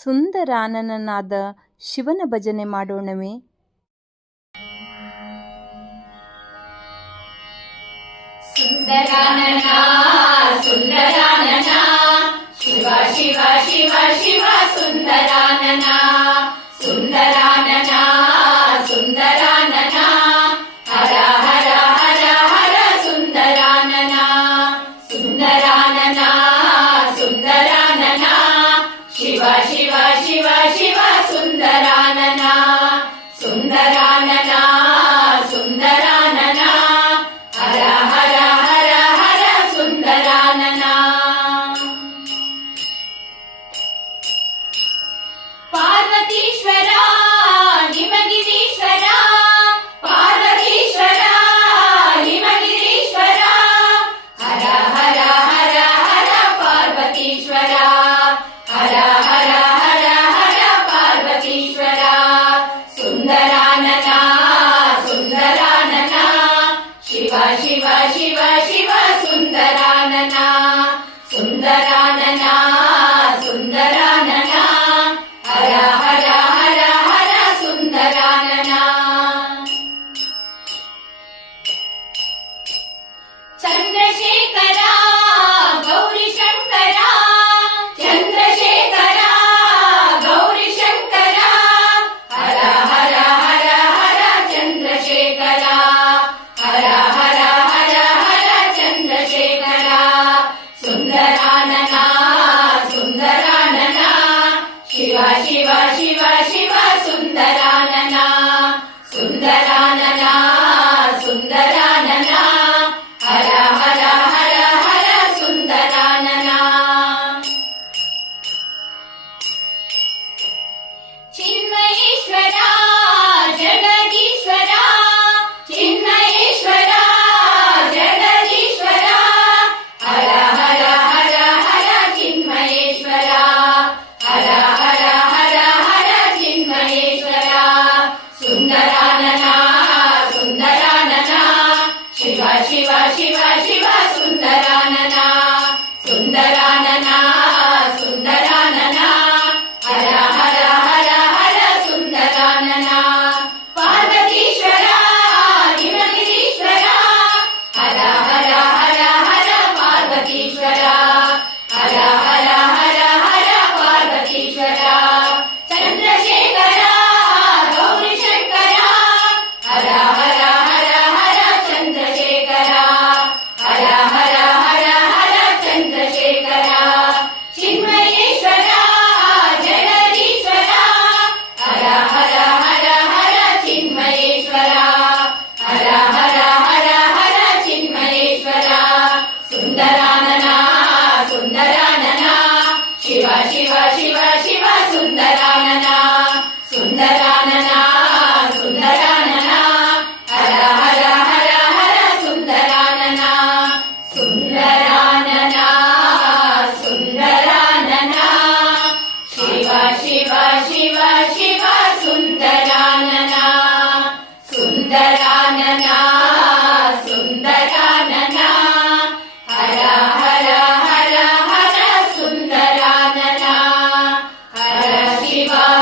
ಸುಂದರಾನನನಾದ ಶಿವನ ಭಜನೆ ಮಾಡೋಣವೇ? ಸುಂದರಾನನಾ ಸುಂದರಾನನಾ ಶಿವ ಶಿವ ಶಿವ ಶಿವ ಸುಂದರಾನನಾ. शिव शिव सुन्दरानना శివ శివ శివ శివ సుందరాననా సుందరాననా సుందరాన शिवा शिवा शिवा शिवा Shiva.